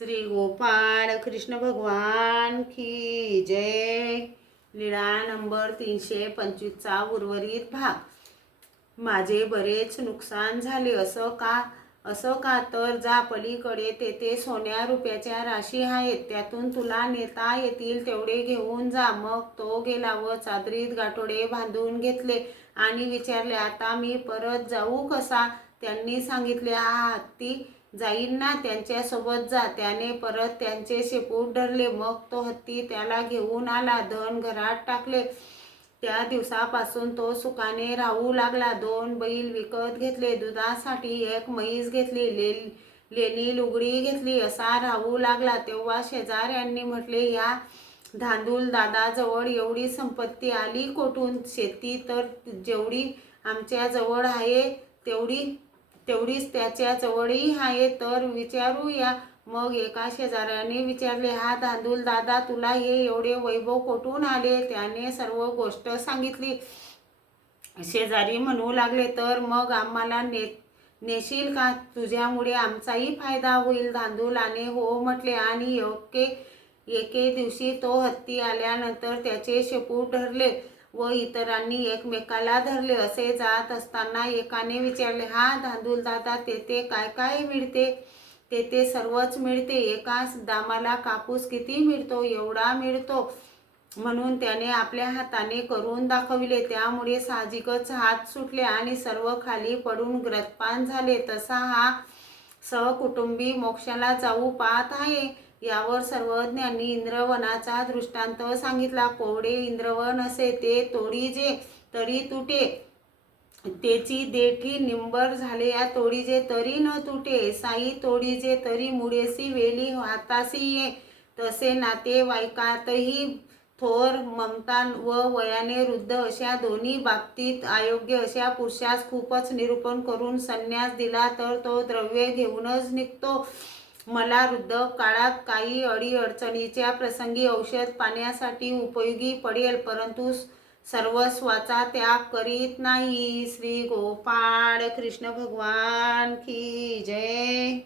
श्री गोपाळ कृष्ण भगवान की जय। लीळा नंबर 325चा उर्वरित भाग। माझे बरेच नुकसान झाले, असं का तर जा पलीकडे, तेथे सोन्या रुपयाच्या राशी आहेत, त्यातून तुला नेता येतील तेवढे घेऊन जा. मग तो गेला व चादरीत गाठोडे बांधून घेतले आणि विचारले, आता मी परत जाऊ कसा? त्यांनी सांगितले, हा हत्ती जाईन ना, त्यांच्यासोबत जा. त्याने परत त्यांचे शेपूट धरले. मग तो हत्ती त्याला घेऊन आला, धन घरात टाकले. त्या दिवसापासून तो सुखाने राहू लागला. 2 बैल विकत घेतले, दुधासाठी 1 म्हैस घेतली, लेणी लुगडी घेतली, असा राहू लागला. तेव्हा शेजाऱ्यांनी म्हटले, या धांदूल दादाजवळ एवढी संपत्ती आली कोठून? शेती तर जेवढी आमच्या जवळ आहे तेवढीच त्याच्या जवळही आहे, तर विचारूया. मग एका शेजाऱ्याने विचारले, हा धांदूल दादा, तुला हे एवढे वैभव कोठून आले? त्याने सर्व गोष्ट सांगितली. शेजारी म्हणू लागले, तर मग आम्हाला नेशील का? तुझ्यामुळे आमचाही फायदा होईल. धांदूलाने हो म्हटले आणि एके दिवशी तो हत्ती आल्यानंतर त्याचे शेपूट धरले व इतरांनी एकमेकाला धरले. असे जात असताना एकाने विचारले, हा धांदूल दादा, तेथे काय काय मिळते? तेथे सर्वच मिळते. एका दामाला कापूस किती मिळतो? एवढा मिळतो. म्हणून त्याने आपल्या हाताने करून दाखविले. त्यामुळे साहजिकच हात सुटले आणि सर्व खाली पडून ग्रतपान झाले. तसा हा सहकुटुंबी मोक्षाला जाऊ पाहत आहे. यावर सर्वज्ञांनी इंद्रवनाचा दृष्टांत सांगितला. कोवडे इंद्रवन असे, ते तोडीजे तरी तुटे, तेची देठी निंबर झाले तोडीजे तरी न तुटे. साई तोडीजे तरी मुडेसी वेली हातासी ये. तसे नातेवाईकातही थोर, ममता व वयाने वृद्ध अशा दोन्ही बाबतीत अयोग्य अशा पुरुषास खूपच निरूपण करून संन्यास दिला तर तो द्रव्य घेऊनच निघतो. मला वृद्ध काळात काही अडीअडचणीच्या प्रसंगी औषध पाण्यासाठी उपयोगी पडेल, परंतु सर्वस्वाचा त्याग करीत नाही. श्री गोपाळ कृष्ण भगवान की जय।